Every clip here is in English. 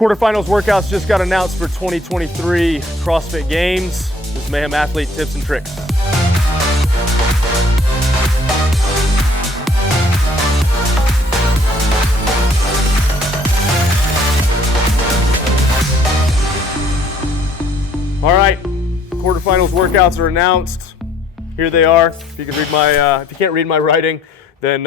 Quarterfinals workouts just got announced for 2023 CrossFit Games. This is Mayhem Athlete tips and tricks. All right, quarterfinals workouts are announced. Here they are. If you can read my, if you can't read my writing, then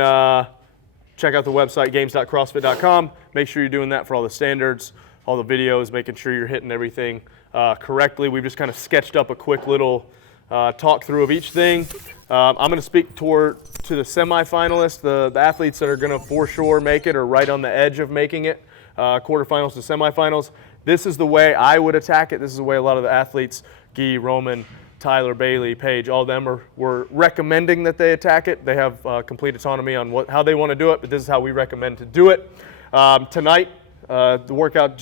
check out the website games.crossfit.com. Make sure you're doing that for all the standards, all the videos, making sure you're hitting everything correctly. We've just kind of sketched up a quick little talk through of each thing. I'm going to speak to the semifinalists, the athletes that are going to for sure make it or right on the edge of making it, quarterfinals to semifinals. This is the way I would attack it. This is the way a lot of the athletes, Guy, Roman, Tyler, Bailey, Paige, all of them were recommending that they attack it. They have complete autonomy on how they want to do it, but this is how we recommend to do it. Tonight, the workouts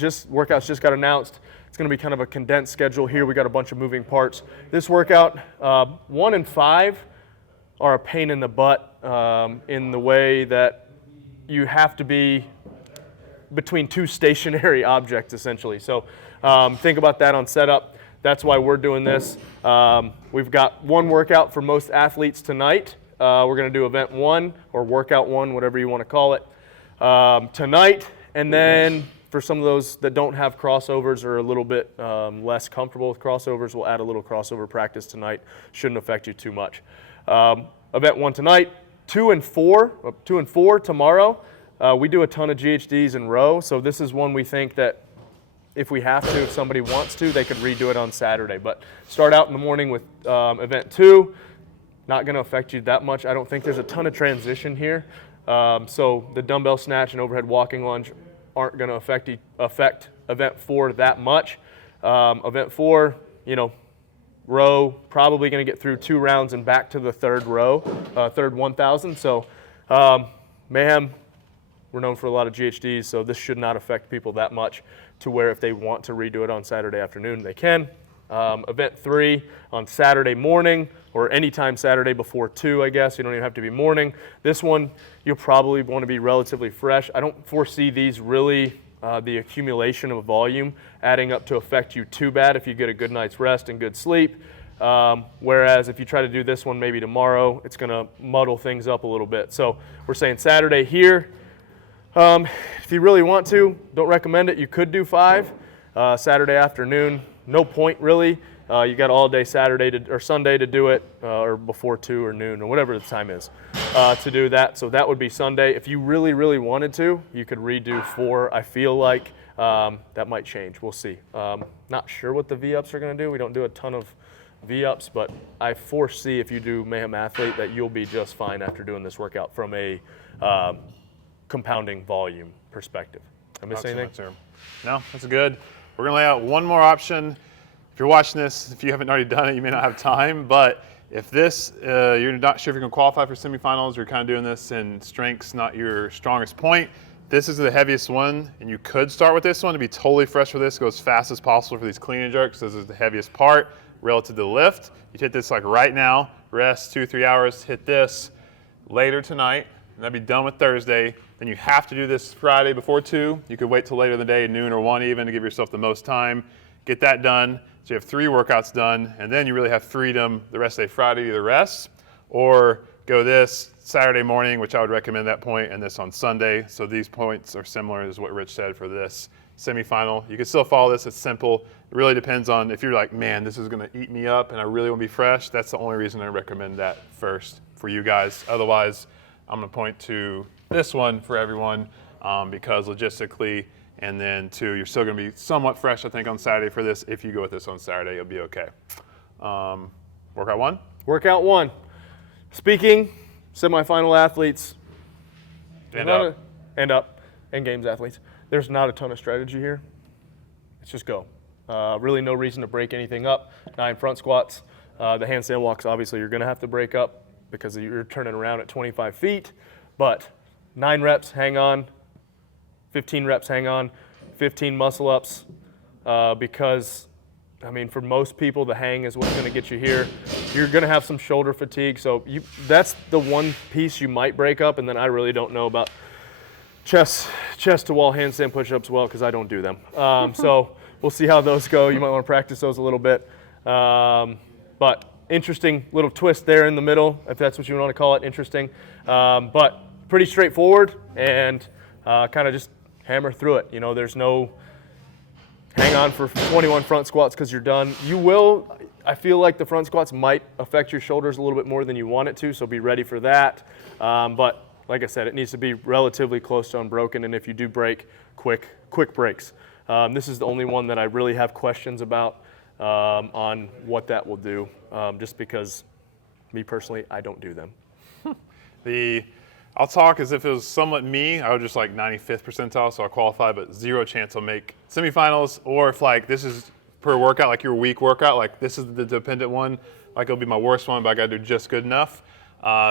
just got announced. It's going to be kind of a condensed schedule here. We got a bunch of moving parts. This workout, 1 and 5 are a pain in the butt in the way that you have to be between two stationary objects, essentially. So think about that on setup. That's why we're doing this. We've got one workout for most athletes tonight. We're going to do event 1 or workout 1, whatever you want to call it, tonight. And then for some of those that don't have crossovers or are a little bit less comfortable with crossovers, we'll add a little crossover practice tonight. Shouldn't affect you too much. Event 1 tonight, 2 and 4 tomorrow. We do a ton of GHDs in row, so this is one we think that if we have to, if somebody wants to, they could redo it on Saturday. But start out in the morning with event 2. Not going to affect you that much. I don't think there's a ton of transition here. So the dumbbell snatch and overhead walking lunge aren't going to affect event 4 that much. Event 4, row, probably going to get through 2 rounds and back to the third row, third 1,000. So Mayhem, we're known for a lot of GHDs, so this should not affect people that much to where if they want to redo it on Saturday afternoon, they can. Event 3 on Saturday morning or anytime Saturday before 2, I guess. You don't even have to be morning. This one, you'll probably want to be relatively fresh. I don't foresee these really, the accumulation of volume adding up to affect you too bad if you get a good night's rest and good sleep. Whereas if you try to do this one maybe tomorrow, it's going to muddle things up a little bit. So we're saying Saturday here. If you really want to, don't recommend it. You could do 5 Saturday afternoon. No point really. You got all day Saturday or Sunday to do it, or before 2 or noon or whatever the time is to do that. So that would be Sunday. If you really, really wanted to, you could redo 4. I feel like that might change. We'll see. Not sure what the V-ups are going to do. We don't do a ton of V-ups, but I foresee if you do Mayhem Athlete that you'll be just fine after doing this workout from a compounding volume perspective. Did I miss anything? No, that's good. We're going to lay out one more option. If you're watching this, if you haven't already done it, you may not have time, but if this, you're not sure if you're going to qualify for semifinals, you're kind of doing this in strengths, not your strongest point, this is the heaviest one, and you could start with this one to be totally fresh for this, go as fast as possible for these clean and jerks. This is the heaviest part relative to the lift. You hit this like right now, rest 2-3 hours, hit this later tonight, and that'd be done with Thursday. Then you have to do this Friday before 2. You could wait till later in the day, noon or 1 even, to give yourself the most time. Get that done. So you have 3 workouts done, and then you really have freedom the rest of the day Friday to either rest or go this Saturday morning, which I would recommend that point, and this on Sunday. So these points are similar as what Rich said for this semifinal. You can still follow this. It's simple. It really depends on if you're like, man, this is going to eat me up and I really want to be fresh. That's the only reason I recommend that first for you guys. Otherwise, I'm going to point to this one for everyone because logistically, and then 2, you're still going to be somewhat fresh, I think, on Saturday for this. If you go with this on Saturday, you'll be okay. Workout 1? Workout 1. Speaking, semifinal athletes. And games athletes. There's not a ton of strategy here. Let's just go. Really no reason to break anything up. 9 front squats. The handstand walks, obviously, you're going to have to break up because you're turning around at 25 feet. But 9 reps, hang on. 15 reps, hang on. 15 muscle ups because, I mean, for most people, the hang is what's going to get you here. You're going to have some shoulder fatigue, so that's the one piece you might break up, and then I really don't know about chest chest to wall handstand push-ups well because I don't do them. So we'll see how those go. You might want to practice those a little bit. But interesting little twist there in the middle, if that's what you want to call it, interesting. But pretty straightforward, and kind of just hammer through it. You know, there's no hang on for 21 front squats because you're done. You will, I feel like the front squats might affect your shoulders a little bit more than you want it to, so be ready for that. But like I said, it needs to be relatively close to unbroken, and if you do break, quick breaks. This is the only one that I really have questions about on what that will do, just because me personally, I don't do them. I'll talk as if it was somewhat me. I would just like 95th percentile, so I'll qualify, but zero chance I'll make semifinals. Or if like this is per workout, like your week workout, like this is the dependent one, like it'll be my worst one, but I gotta do just good enough.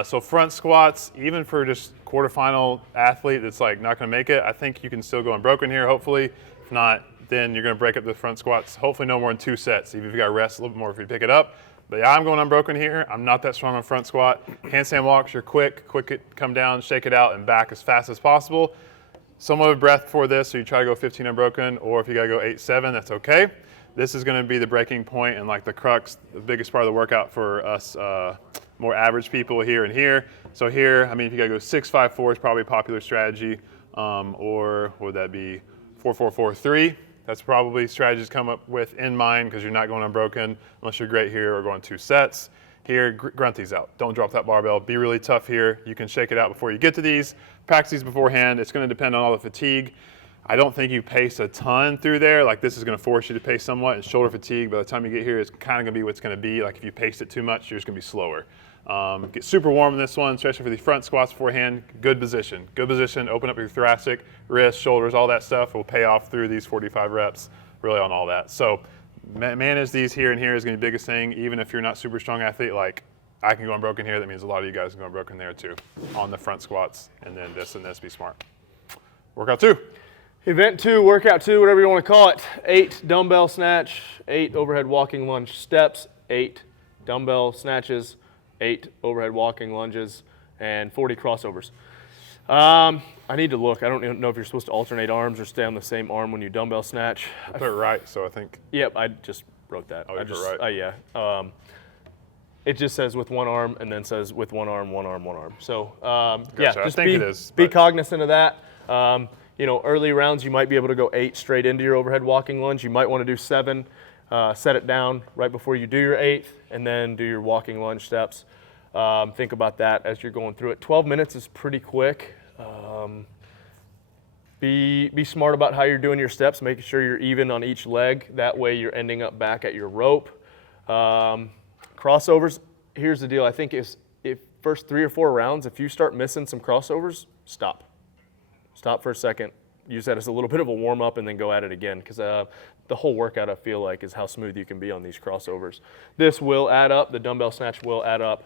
So front squats, even for just quarterfinal athlete that's like not gonna make it, I think you can still go unbroken here, hopefully. If not, then you're gonna break up the front squats, hopefully no more than 2 sets, even if you gotta rest a little bit more if you pick it up. But yeah, I'm going unbroken here. I'm not that strong on front squat. Handstand walks, you're quick it, come down, shake it out, and back as fast as possible. Somewhat of breath before this, so you try to go 15 unbroken, or if you gotta go 8-7, that's okay. This is gonna be the breaking point and like the crux, the biggest part of the workout for us more average people here and here. So here, I mean, if you gotta go 6-5-4 is probably a popular strategy, or would that be 4-4-4-3? That's probably strategies come up with in mind because you're not going unbroken unless you're great here or going 2 sets. Here, grunt these out. Don't drop that barbell. Be really tough here. You can shake it out before you get to these. Practice these beforehand. It's going to depend on all the fatigue. I don't think you pace a ton through there. Like this is going to force you to pace somewhat, and shoulder fatigue by the time you get here is kind of going to be what's going to be. Like if you paced it too much, you're just going to be slower. Get super warm in this one, especially for the front squats beforehand. Good position. Open up your thoracic, wrists, shoulders, all that stuff will pay off through these 45 reps, really on all that. So manage these here and here is going to be the biggest thing. Even if you're not super strong athlete, like I can go unbroken here, that means a lot of you guys can go unbroken there too on the front squats, and then this and this, be smart. Workout 2. Event 2, workout 2, whatever you want to call it. 8 dumbbell snatch, 8 overhead walking lunge steps, 8 dumbbell snatches, 8 overhead walking lunges, and 40 crossovers. I need to look. I don't know if you're supposed to alternate arms or stay on the same arm when you dumbbell snatch. I put it right, so I think. Yep, I just wrote that. Oh, you put it right? Yeah. It just says with one arm and then says with one arm, one arm, one arm. So yeah, just be cognizant of that. You know, early rounds you might be able to go 8 straight into your overhead walking lunge. You might want to do 7. Set it down right before you do your 8th, and then do your walking lunge steps. Think about that as you're going through it. 12 minutes is pretty quick. Be smart about how you're doing your steps, making sure you're even on each leg. That way you're ending up back at your rope. Crossovers, here's the deal. I think if first 3 or 4 rounds, if you start missing some crossovers, stop. Stop for a second. Use that as a little bit of a warm up and then go at it again, because the whole workout I feel like is how smooth you can be on these crossovers. This will add up. The dumbbell snatch will add up.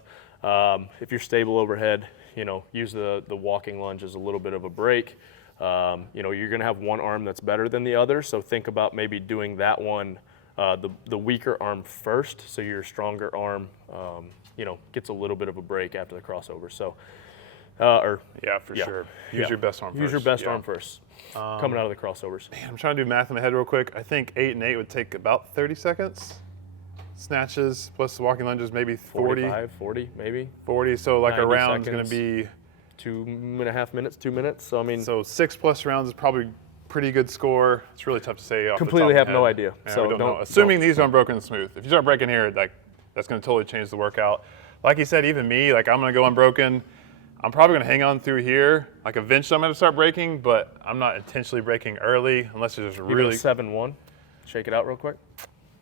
If you're stable overhead, you know, use the walking lunge as a little bit of a break. You know, you're going to have one arm that's better than the other, so think about maybe doing that one, the weaker arm first, so your stronger arm, you know, gets a little bit of a break after the crossover. So. Yeah, for sure. Use your best arm first. Use your best arm first, coming out of the crossovers. Man, I'm trying to do math in my head real quick. I think 8 and 8 would take about 30 seconds. Snatches plus the walking lunges, maybe 40. 40, maybe. 40, so like a round is going to be 2.5 minutes, 2 minutes. So I mean, so 6+ rounds is probably pretty good score. It's really tough to say off completely the top have no idea. Yeah, so we don't know. Assuming these are unbroken and smooth. If you start breaking here, like that's going to totally change the workout. Like you said, even me, like I'm going to go unbroken. I'm probably going to hang on through here. Like eventually I'm going to start breaking, but I'm not intentionally breaking early unless it's just really 7-1. Shake it out real quick.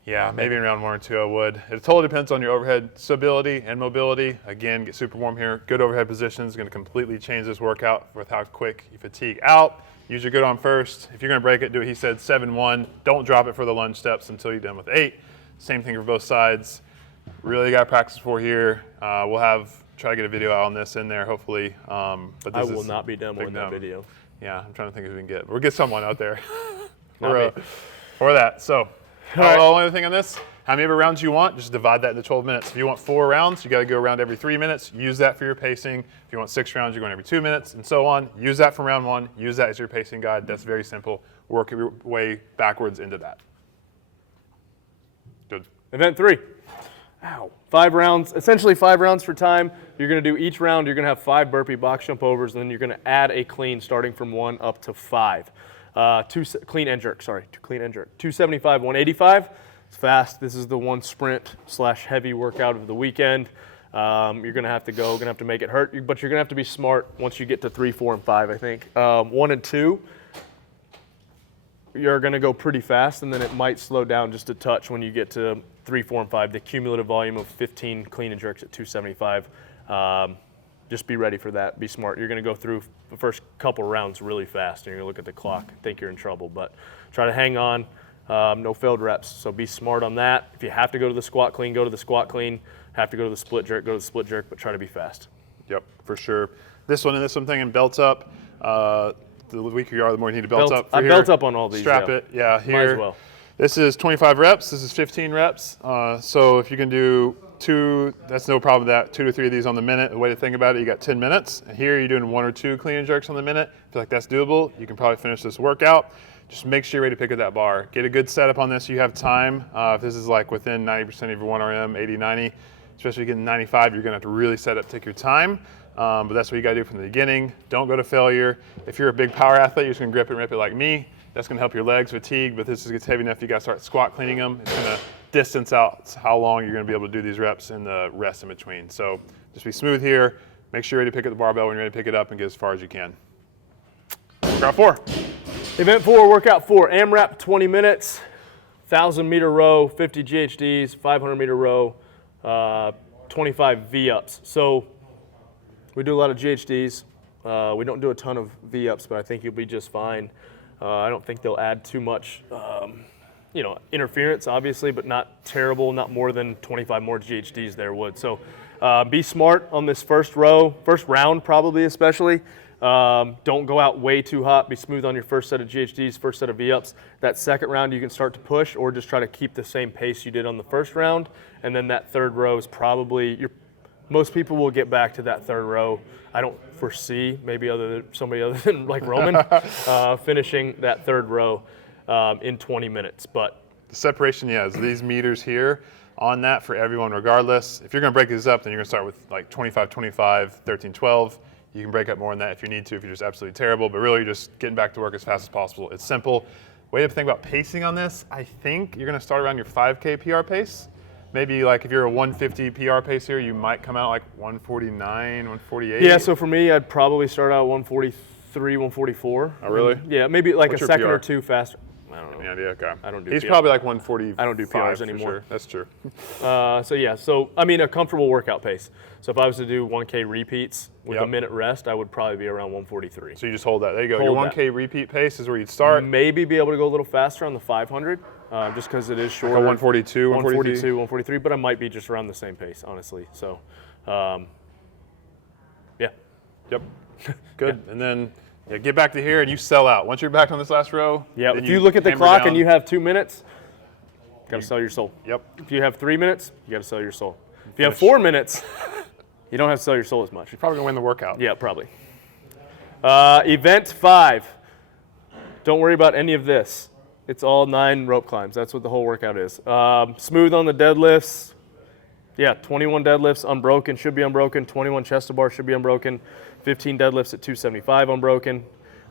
Yeah, maybe in round 1 or 2 I would. It totally depends on your overhead stability and mobility. Again, get super warm here. Good overhead position is going to completely change this workout with how quick you fatigue out. Use your good arm first. If you're going to break it, do what he said, 7-1. Don't drop it for the lunge steps until you're done with 8. Same thing for both sides. Really got to practice for here. We'll try to get a video out on this in there, hopefully. But this I will not be demoing that video. Yeah, I'm trying to think if we can get. We'll get someone out there for that. So, the only other thing on this, How many rounds you want, just divide that into 12 minutes. If you want 4 rounds, you got to go around every 3 minutes. Use that for your pacing. If you want 6 rounds, you're going every 2 minutes, and so on. Use that from round 1. Use that as your pacing guide. That's very simple. Work your way backwards into that. Good. Event 3. Ow. 5 rounds, essentially 5 rounds for time. You're going to do each round, you're going to have 5 burpee box jump overs, and then you're going to add a clean starting from 1 up to 5. Clean and jerk, sorry, clean and jerk. 275, 185. It's fast. This is the one sprint / heavy workout of the weekend. You're going to have to go, going to have to make it hurt, but you're going to have to be smart once you get to 3, 4, and 5, I think. 1 and 2, you're going to go pretty fast, and then it might slow down just a touch when you get to 3, 4, and 5. The cumulative volume of 15 clean and jerks at 275. Just be ready for that. Be smart. You're going to go through the first couple rounds really fast, and you're going to look at the clock, think you're in trouble, but try to hang on. No failed reps, so be smart on that. If you have to go to the squat clean, go to the squat clean. Have to go to the split jerk, go to the split jerk, but try to be fast. Yep, for sure. This one and this one thing and belt up. The weaker you are, the more you need to belt up. I belt up on all these. Strap it, yeah. Here, might as well. This is 25 reps. This is 15 reps. So if you can do 2, that's no problem with that. 2 to 3 of these on the minute. The way to think about it, you got 10 minutes. And here you're doing 1 or 2 clean and jerks on the minute. I feel like that's doable. You can probably finish this workout. Just make sure you're ready to pick up that bar. Get a good setup on this so you have time. If this is like within 90% of your 1RM, 80, 90, especially getting 95, you're gonna have to really set up, take your time. But that's what you gotta do from the beginning. Don't go to failure. If you're a big power athlete, you're just gonna grip it and rip it like me. That's gonna help your legs fatigue, but this gets heavy enough, you gotta start squat cleaning them. It's gonna distance out how long you're gonna be able to do these reps and the rest in between. So just be smooth here. Make sure you're ready to pick up the barbell when you're ready to pick it up and get as far as you can. Workout 4. Event 4, workout 4, AMRAP 20 minutes, 1,000-meter row, 50 GHDs, 500-meter row, 25 V-ups. So we do a lot of GHDs. We don't do a ton of V-ups, but I think you'll be just fine. I don't think they'll add too much, interference, obviously, but not terrible, not more than 25 more GHDs there would. So be smart on this first round probably especially. Don't go out way too hot. Be smooth on your first set of GHDs, first set of V-ups. That second round you can start to push or just try to keep the same pace you did on the first round. And then that third row is probably, most people will get back to that third row. I don't foresee, maybe somebody other than like Roman, finishing that third row in 20 minutes. But the separation, is these meters here on that for everyone regardless. If you're gonna break these up, then you're gonna start with like 25, 25, 13, 12. You can break up more than that if you need to, if you're just absolutely terrible, but really you're just getting back to work as fast as possible. It's simple. Way to think about pacing on this, I think you're gonna start around your 5K PR pace. Maybe like if you're a 150 PR pace here, you might come out like 149, 148. yeah, so for me, I'd probably start out 143, 144. Oh, really? Yeah, maybe like What's a your second PR? or two faster. I don't know. Any idea? Okay. I don't do He's PR. probably like 140. I don't do PRs anymore. Sure. That's true. So I mean a comfortable workout pace. So if I was to do 1K repeats with a minute rest, I would probably be around 143. So you just hold that. There you go. Hold Your 1K repeat pace is where you'd start. Maybe be able to go a little faster on the 500, just because it is shorter. Like a 142, 142, 143, but I might be just around the same pace, honestly. So, yeah. Yep. Good. And then get back to here and you sell out. Once you're back on this last row. Yeah. If you look at the clock and you have 2 minutes, you gotta sell your soul. Yep. If you have 3 minutes, you gotta sell your soul. If you have 4 minutes, you don't have to sell your soul as much. You're probably gonna win the workout. Yeah, probably. Event 5. Don't worry about any of this. It's all 9 rope climbs. That's what the whole workout is. Smooth on the deadlifts. Yeah, 21 deadlifts unbroken, should be unbroken. 21 chest to bar should be unbroken. 15 deadlifts at 275 unbroken.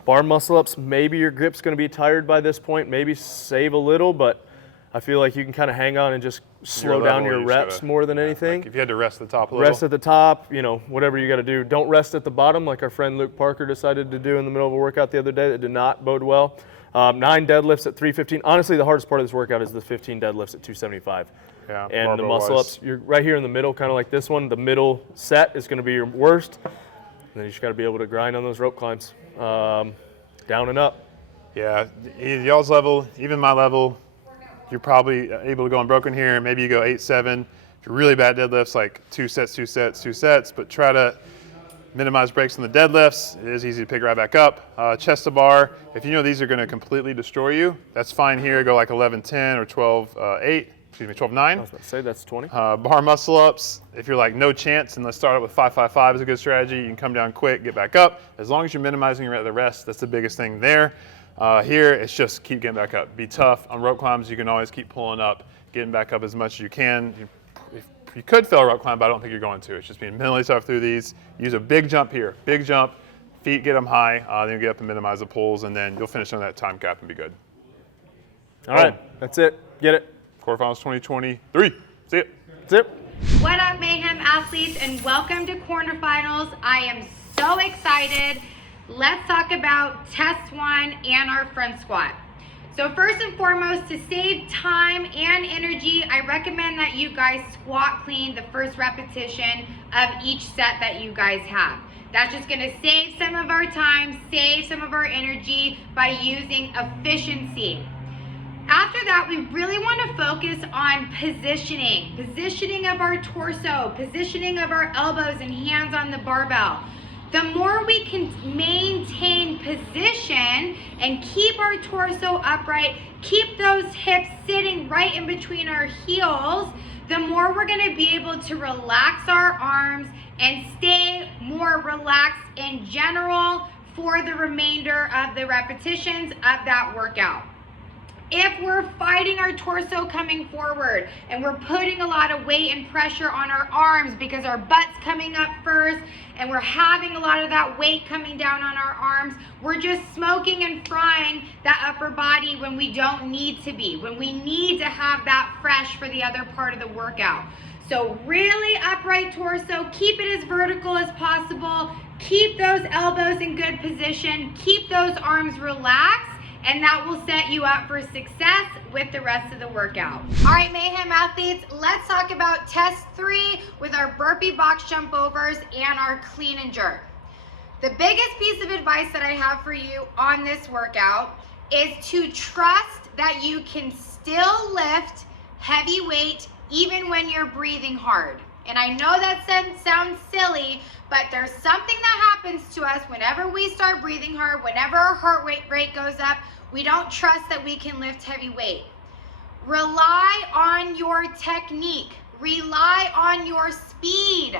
Bar muscle ups, maybe your grip's gonna be tired by this point. Maybe save a little, but I feel like you can kind of hang on and just slow down your reps more than anything. Like if you had to rest at the top a little. Rest at the top, whatever you got to do. Don't rest at the bottom like our friend Luke Parker decided to do in the middle of a workout the other day. That did not bode well. 9 deadlifts at 315. Honestly, the hardest part of this workout is the 15 deadlifts at 275. Yeah, and the muscle ups, you're right here in the middle, kind of like this one. The middle set is going to be your worst. And then you just got to be able to grind on those rope climbs. Down and up. Yeah, y'all's level, even my level, you're probably able to go unbroken here. Maybe you go 8-7. If you're really bad deadlifts, like 2 sets, 2 sets, 2 sets, but try to minimize breaks on the deadlifts. It is easy to pick right back up. Chest to bar, if you know these are gonna completely destroy you, that's fine here. Go like 11-10 or 12-8. 12-9. I was about to say that's 20. Bar muscle ups, if you're like no chance, and let's start up with 5-5-5 is a good strategy. You can come down quick, get back up. As long as you're minimizing the rest, that's the biggest thing there. Here, it's just keep getting back up. Be tough. On rope climbs, you can always keep pulling up, getting back up as much as you can. You could fail a rope climb, but I don't think you're going to. It's just being mentally tough through these. Use a big jump here. Big jump. Feet get them high. Then you get up and minimize the pulls, and then you'll finish on that time cap and be good. All right, that's it. Get it. Quarterfinals 2023. See it. That's it. What up, Mayhem Athletes, and welcome to quarterfinals. I am so excited. Let's talk about test 1 and our front squat. So first and foremost, to save time and energy, I recommend that you guys squat clean the first repetition of each set that you guys have. That's just gonna save some of our time, save some of our energy by using efficiency. After that, we really want to focus on positioning of our torso, positioning of our elbows and hands on the barbell. The more we can maintain position and keep our torso upright, keep those hips sitting right in between our heels, the more we're going to be able to relax our arms and stay more relaxed in general for the remainder of the repetitions of that workout. If we're fighting our torso coming forward and we're putting a lot of weight and pressure on our arms because our butt's coming up first and we're having a lot of that weight coming down on our arms, we're just smoking and frying that upper body when we don't need to be, when we need to have that fresh for the other part of the workout. So really upright torso, keep it as vertical as possible, keep those elbows in good position, keep those arms relaxed, and that will set you up for success with the rest of the workout. All right, Mayhem Athletes, let's talk about test 3 with our burpee box jump overs and our clean and jerk. The biggest piece of advice that I have for you on this workout is to trust that you can still lift heavy weight even when you're breathing hard. And I know that sounds silly, but there's something that happens to us whenever we start breathing hard, whenever our heart rate goes up, we don't trust that we can lift heavy weight. Rely on your technique. Rely on your speed.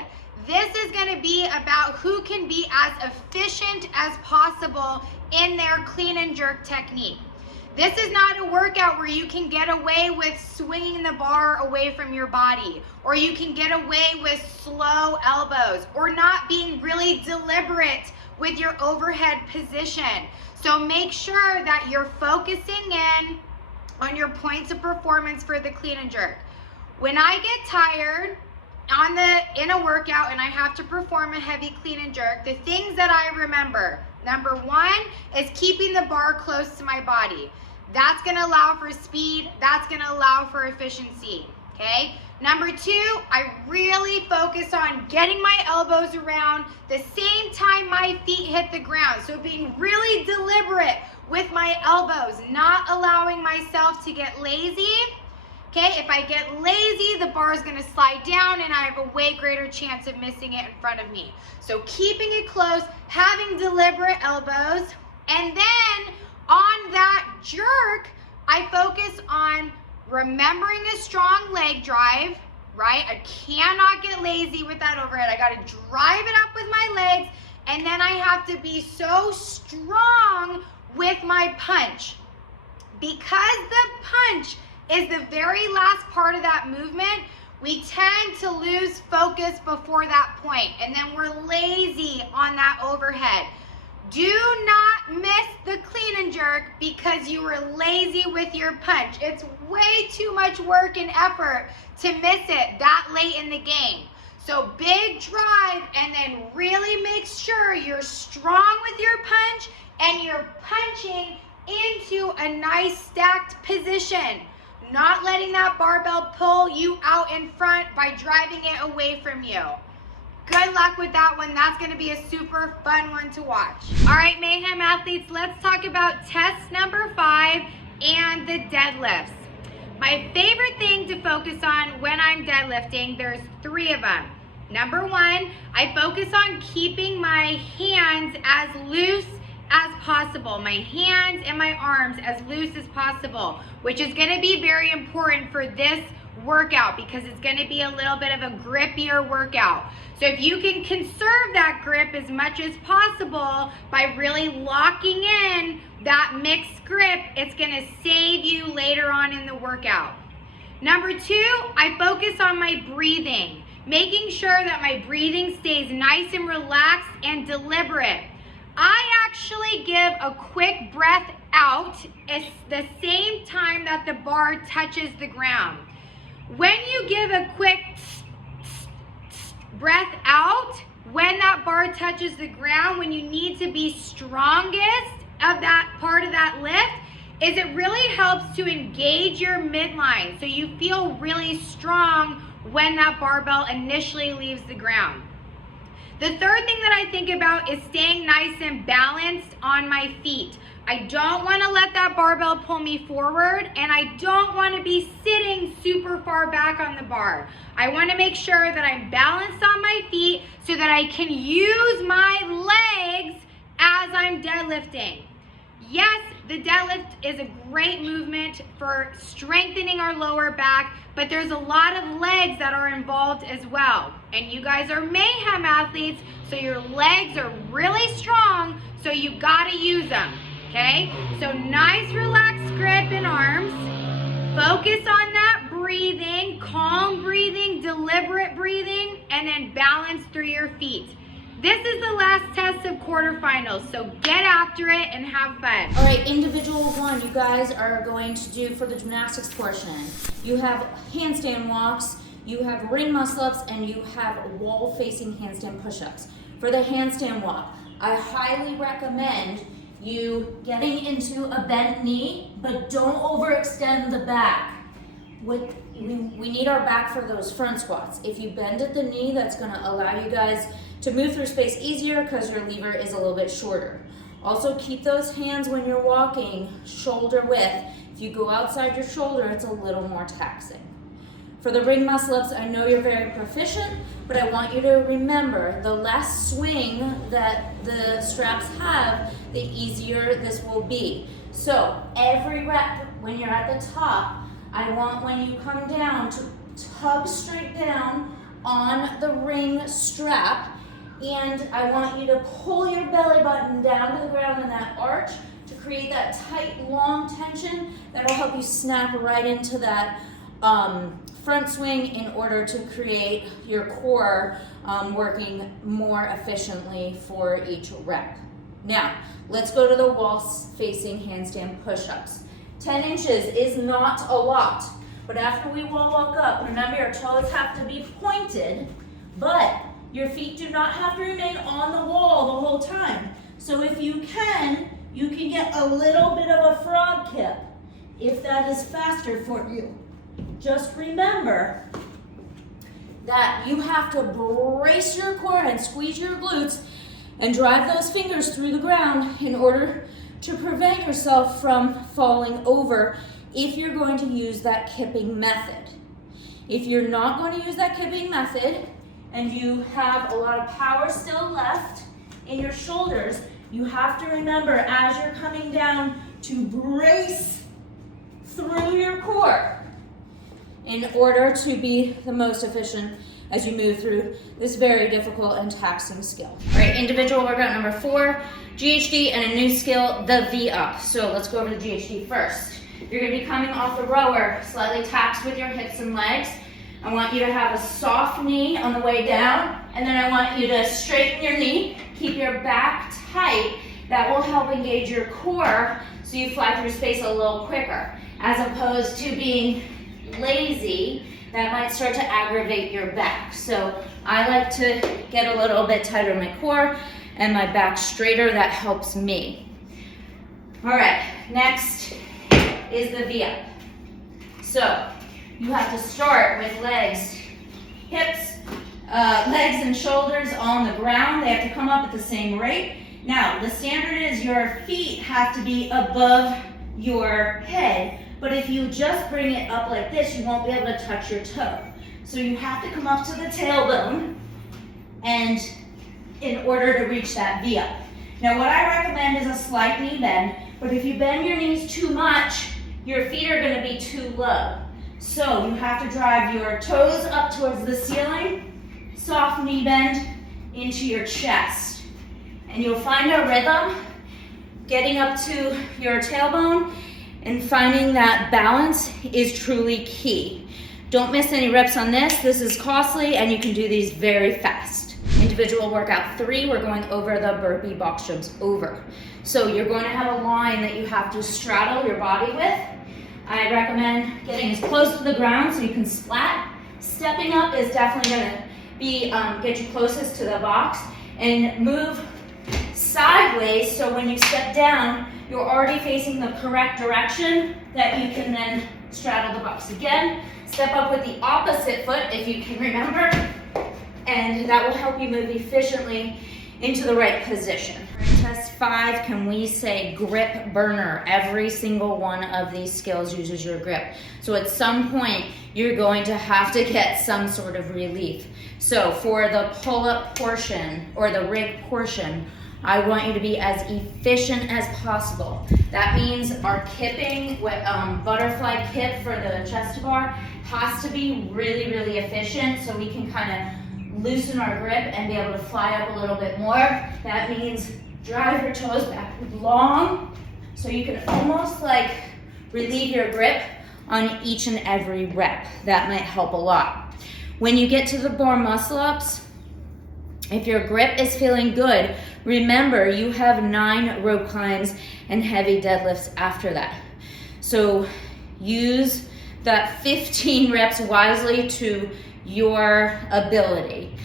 This is going to be about who can be as efficient as possible in their clean and jerk technique. This is not a workout where you can get away with swinging the bar away from your body, or you can get away with slow elbows, or not being really deliberate with your overhead position. So make sure that you're focusing in on your points of performance for the clean and jerk. When I get tired in a workout and I have to perform a heavy clean and jerk, the things that I remember, number 1 is keeping the bar close to my body. That's gonna allow for speed, that's gonna allow for efficiency, okay? Number 2, I really focus on getting my elbows around the same time my feet hit the ground. So being really deliberate with my elbows, not allowing myself to get lazy. Okay, if I get lazy, the bar is gonna slide down and I have a way greater chance of missing it in front of me. So keeping it close, having deliberate elbows, and then on that jerk, I focus on remembering a strong leg drive, right? I cannot get lazy with that overhead. I gotta drive it up with my legs, and then I have to be so strong with my punch. Because the punch is the very last part of that movement, we tend to lose focus before that point, and then we're lazy on that overhead. Do not miss the clean and jerk because you were lazy with your punch. It's way too much work and effort to miss it that late in the game. So big drive, and then really make sure you're strong with your punch and you're punching into a nice stacked position. Not letting that barbell pull you out in front by driving it away from you. Good luck with that one. That's going to be a super fun one to watch. All right, Mayhem Athletes, let's talk about test number 5 and the deadlifts. My favorite thing to focus on when I'm deadlifting, there's 3 of them. Number 1, I focus on keeping my hands as loose as possible. My hands and my arms as loose as possible, which is going to be very important for this workout because it's going to be a little bit of a grippier workout. So if you can conserve that grip as much as possible by really locking in that mixed grip, it's going to save you later on in the workout. Number 2, I focus on my breathing, making sure that my breathing stays nice and relaxed and deliberate. I actually give a quick breath out at the same time that the bar touches the ground. When you give a quick breath out, when that bar touches the ground, when you need to be strongest of that part of that lift, is it really helps to engage your midline so you feel really strong when that barbell initially leaves the ground. The third thing that I think about is staying nice and balanced on my feet. I don't want to let that barbell pull me forward, and I don't want to be sitting super far back on the bar. I want to make sure that I'm balanced on my feet so that I can use my legs as I'm deadlifting. Yes, the deadlift is a great movement for strengthening our lower back, but there's a lot of legs that are involved as well. And you guys are Mayhem athletes, so your legs are really strong, so you gotta use them, okay? So nice relaxed grip in arms. Focus on that breathing, calm breathing, deliberate breathing, and then balance through your feet. This is the last test of quarterfinals, so get after it and have fun. All right, individual 1, you guys are going to do for the gymnastics portion. You have handstand walks, you have ring muscle-ups, and you have wall-facing handstand push-ups. For the handstand walk, I highly recommend you getting into a bent knee, but don't overextend the back. We need our back for those front squats. If you bend at the knee, that's gonna allow you guys to move through space easier because your lever is a little bit shorter. Also keep those hands when you're walking shoulder width. If you go outside your shoulder, it's a little more taxing. For the ring muscle-ups, I know you're very proficient, but I want you to remember the less swing that the straps have, the easier this will be. So every rep, when you're at the top, I want when you come down to tug straight down on the ring strap, and I want you to pull your belly button down to the ground in that arch to create that tight, long tension that'll help you snap right into that front swing in order to create your core working more efficiently for each rep. Now, let's go to the wall-facing handstand push-ups. 10 inches is not a lot, but after we wall walk up, remember your toes have to be pointed, but your feet do not have to remain on the wall the whole time. So if you can get a little bit of a frog kip if that is faster for you. Just remember that you have to brace your core and squeeze your glutes and drive those fingers through the ground in order to prevent yourself from falling over if you're going to use that kipping method. If you're not going to use that kipping method and you have a lot of power still left in your shoulders, you have to remember as you're coming down to brace through your core in order to be the most efficient as you move through this very difficult and taxing skill. All right, individual workout number 4, GHD, and a new skill, the V-up. So let's go over the GHD first. You're gonna be coming off the rower, slightly taxed with your hips and legs. I want you to have a soft knee on the way down, and then I want you to straighten your knee, keep your back tight. That will help engage your core so you fly through space a little quicker, as opposed to being lazy. That might start to aggravate your back. So I like to get a little bit tighter in my core and my back straighter. That helps me. All right, next is the V-up. So you have to start with legs, hips, legs and shoulders on the ground. They have to come up at the same rate. Now, the standard is your feet have to be above your head. But if you just bring it up like this, you won't be able to touch your toe. So you have to come up to the tailbone and in order to reach that V-up. Now what I recommend is a slight knee bend, but if you bend your knees too much, your feet are gonna be too low. So you have to drive your toes up towards the ceiling, soft knee bend into your chest. And you'll find a rhythm getting up to your tailbone and finding that balance is truly key. Don't miss any reps on this. This is costly and you can do these very fast. Individual workout 3, we're going over the burpee box jumps over. So you're going to have a line that you have to straddle your body with. I recommend getting as close to the ground so you can splat. Stepping up is definitely gonna be get you closest to the box, and move sideways so when you step down, you're already facing the correct direction that you can then straddle the box. Again, step up with the opposite foot if you can remember, and that will help you move efficiently into the right position. Test 5, can we say grip burner? Every single one of these skills uses your grip. So at some point, you're going to have to get some sort of relief. So for the pull-up portion or the rig portion, I want you to be as efficient as possible. That means our kipping, butterfly kip for the chest bar has to be really, really efficient so we can kind of loosen our grip and be able to fly up a little bit more. That means drive your toes back long so you can almost like relieve your grip on each and every rep. That might help a lot. When you get to the bar muscle ups, if your grip is feeling good, remember you have 9 rope climbs and heavy deadlifts after that. So use that 15 reps wisely to your ability.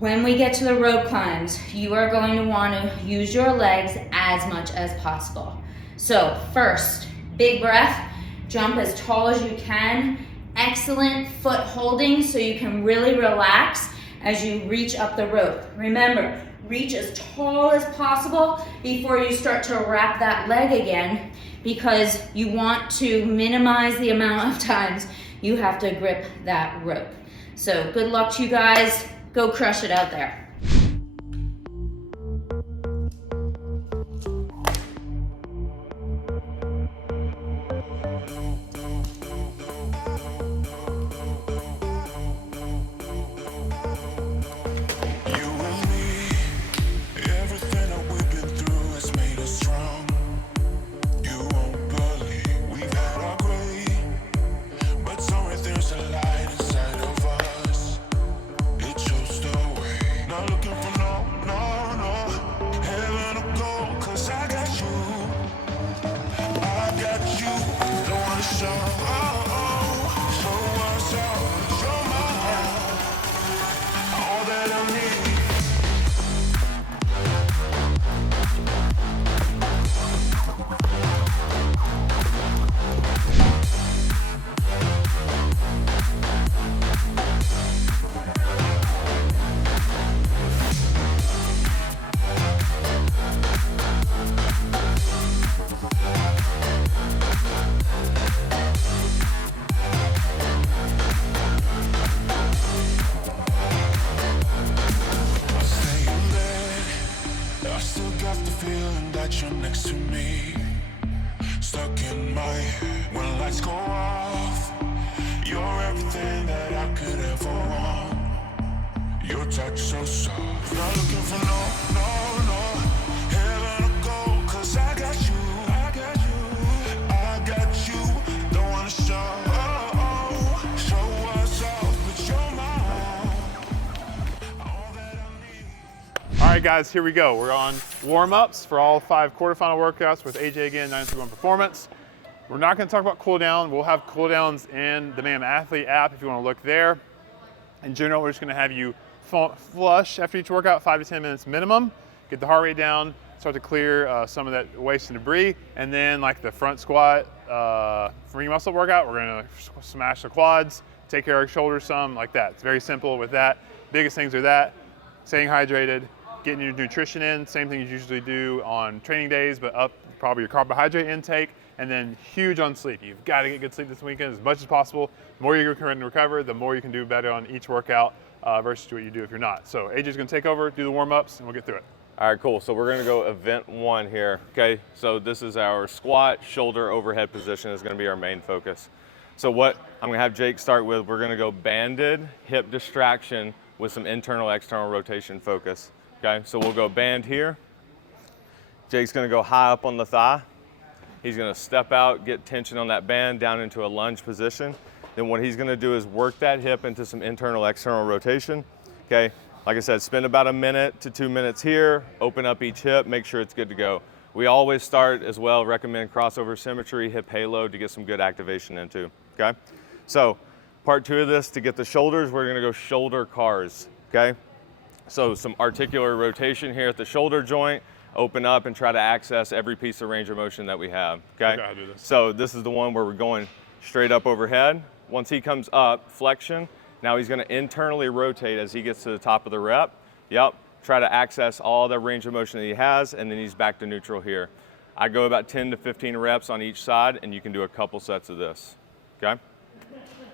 When we get to the rope climbs, you are going to want to use your legs as much as possible. So first, big breath, jump as tall as you can. Excellent foot holding so you can really relax as you reach up the rope. Remember, reach as tall as possible before you start to wrap that leg again, because you want to minimize the amount of times you have to grip that rope. So good luck to you guys. Go crush it out there. You're next to me, stuck in my head. When lights go off, you're everything that I could ever want. Your touch so soft. Not looking for no heaven to go, 'cause I got you. Don't wanna show us off, but you're mine. All that I need. All right, guys, here we go. We're on warm-ups for all 5 quarterfinal workouts with AJ again, 931 Performance. We're not going to talk about cool down. We'll have cool downs in the Mayhem Athlete app if you want to look there. In general, we're just going to have you flush after each workout, 5 to 10 minutes minimum. Get the heart rate down, start to clear some of that waste and debris, and then like the front squat, free muscle workout, we're going to smash the quads, take care of our shoulders some, like that. It's very simple with that. Biggest things are that, staying hydrated, getting your nutrition in, same thing you usually do on training days, but up probably your carbohydrate intake, and then huge on sleep. You've got to get good sleep this weekend as much as possible. The more you can recover, the more you can do better on each workout versus what you do if you're not. So AJ's going to take over, do the warm-ups, and we'll get through it. All right, cool. So we're going to go event 1 here. Okay, so this is our squat, shoulder overhead position is going to be our main focus. So what I'm gonna have Jake start with, we're gonna go banded hip distraction with some internal, external rotation focus, okay? So we'll go band here. Jake's gonna go high up on the thigh. He's gonna step out, get tension on that band down into a lunge position. Then what he's gonna do is work that hip into some internal, external rotation, okay? Like I said, spend about 1 minute to 2 minutes here, open up each hip, make sure it's good to go. We always start as well, recommend crossover symmetry, hip halo to get some good activation into, okay? So part 2 of this, to get the shoulders, we're gonna go shoulder cars, okay? So some articular rotation here at the shoulder joint, open up and try to access every piece of range of motion that we have, okay? I'll do this. So this is the one where we're going straight up overhead. Once he comes up, flexion, now he's gonna internally rotate as he gets to the top of the rep. Yep, try to access all the range of motion that he has, and then he's back to neutral here. I go about 10 to 15 reps on each side, and you can do a couple sets of this, okay?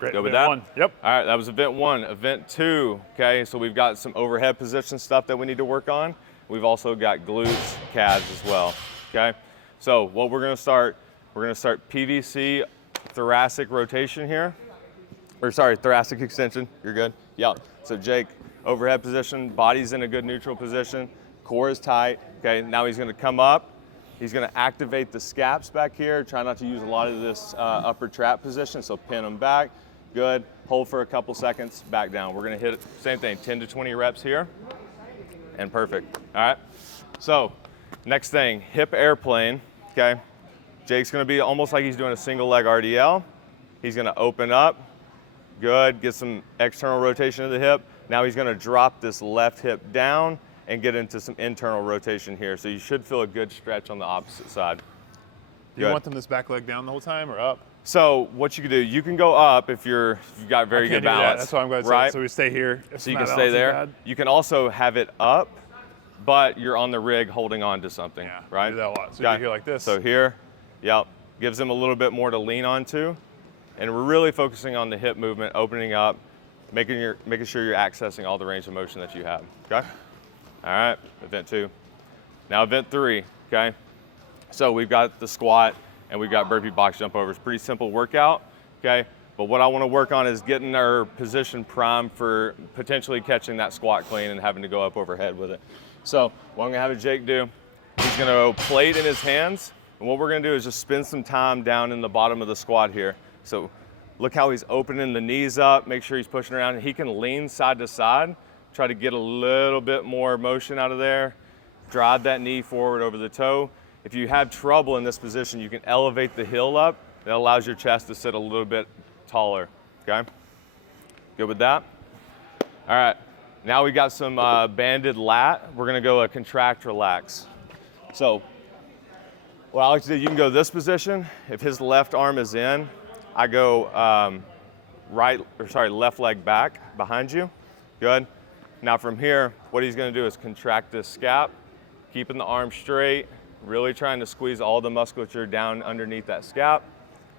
Great. Go with Event that? 1. Yep. All right, that was event 1. Event 2, okay, so we've got some overhead position stuff that we need to work on. We've also got glutes, calves as well, okay? So what we're gonna start PVC thoracic rotation here, or sorry, thoracic extension, you're good? Yeah, so Jake, overhead position, body's in a good neutral position, core is tight, okay? Now he's gonna come up, he's gonna activate the scaps back here, try not to use a lot of this upper trap position, so pin them back, good, hold for a couple seconds, back down. We're gonna hit it, same thing, 10 to 20 reps here, and perfect, all right? So, next thing, hip airplane, okay? Jake's gonna be almost like he's doing a single leg RDL. He's gonna open up, good, get some external rotation of the hip. Now he's gonna drop this left hip down and get into some internal rotation here. So you should feel a good stretch on the opposite side. Do you want them this back leg down the whole time or up? So what you can do, you can go up if you've got very good balance. That's what I'm going to right? say. So we stay here. So you can stay there. You can also have it up, but you're on the rig holding on to something, Yeah, right? do that a lot. So you're here like this. So here, yep, gives them a little bit more to lean onto. And we're really focusing on the hip movement, opening up, making sure you're accessing all the range of motion that you have, okay? All right, event 2. Now event 3, okay? So we've got the squat and we've got burpee box jump overs. Pretty simple workout, okay? But what I wanna work on is getting our position primed for potentially catching that squat clean and having to go up overhead with it. So what I'm gonna have Jake do, he's gonna go plate in his hands, and what we're gonna do is just spend some time down in the bottom of the squat here. So look how he's opening the knees up, make sure he's pushing around, and he can lean side to side, try to get a little bit more motion out of there, drive that knee forward over the toe. If you have trouble in this position, you can elevate the heel up. That allows your chest to sit a little bit taller, okay? Good with that? All right, now we got some banded lat. We're gonna go a contract, relax. So what I like to do, you can go this position. If his left arm is in, I go left leg back behind you. Good. Now from here, what he's gonna do is contract this scap, keeping the arm straight, really trying to squeeze all the musculature down underneath that scap.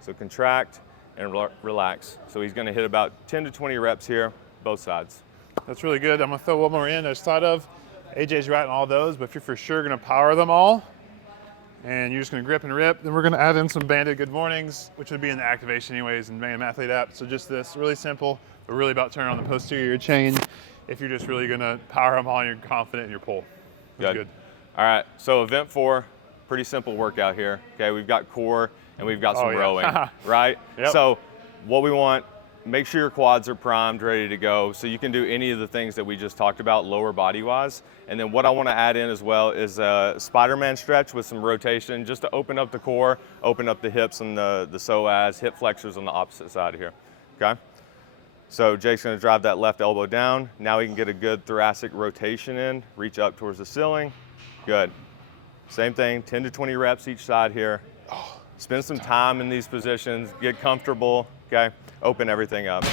So contract and relax. So he's gonna hit about 10 to 20 reps here, both sides. That's really good. I'm gonna throw one more in. I just thought of, AJ's right in all those, but if you're for sure gonna power them all, and you're just gonna grip and rip, then we're gonna add in some banded good mornings, which would be in the activation anyways in Mayhem Athlete app. So just this, really simple, but really about turning on the posterior chain if you're just really gonna power them all and you're confident in your pull. That's good. All right, so event 4, pretty simple workout here. Okay, we've got core and we've got some rowing, right? Yep. So what we want, make sure your quads are primed, ready to go. So you can do any of the things that we just talked about lower body wise. And then what I want to add in as well is a Spider-Man stretch with some rotation just to open up the core, open up the hips and the psoas, hip flexors on the opposite side here, okay? So Jake's gonna drive that left elbow down. Now he can get a good thoracic rotation in, reach up towards the ceiling. Good. Same thing, 10 to 20 reps each side here. Spend some time in these positions, get comfortable, okay? Open everything up.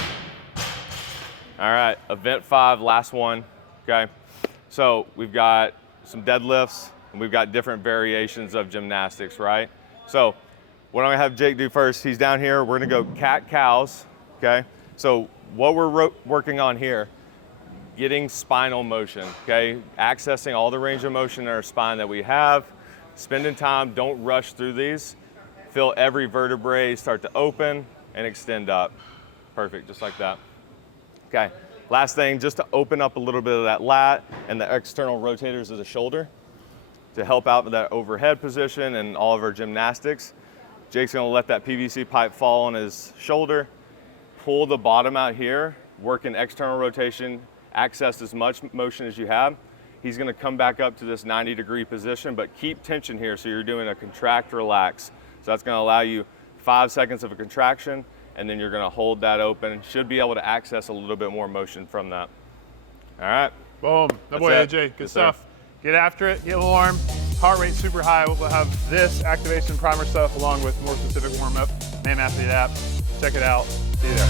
All right, event 5, last one, okay? So we've got some deadlifts and we've got different variations of gymnastics, right? So what I'm gonna have Jake do first, he's down here, we're gonna go cat-cows, okay? So what we're working on here, getting spinal motion, okay? Accessing all the range of motion in our spine that we have, spending time, don't rush through these. Feel every vertebrae start to open, and extend up. Perfect, just like that. Okay, last thing, just to open up a little bit of that lat and the external rotators of the shoulder to help out with that overhead position and all of our gymnastics. Jake's gonna let that PVC pipe fall on his shoulder, pull the bottom out here, work in external rotation, access as much motion as you have. He's gonna come back up to this 90-degree position, but keep tension here, so you're doing a contract, relax. So that's gonna allow you 5 seconds of a contraction, and then you're gonna hold that open. Should be able to access a little bit more motion from that. All right. Boom. That boy, it. AJ. Good Yes, stuff. sir. Get after it. Get warm. Heart rate super high. We'll have this activation primer stuff along with more specific warm-up. Mayhem Athlete app. Check it out. See you there.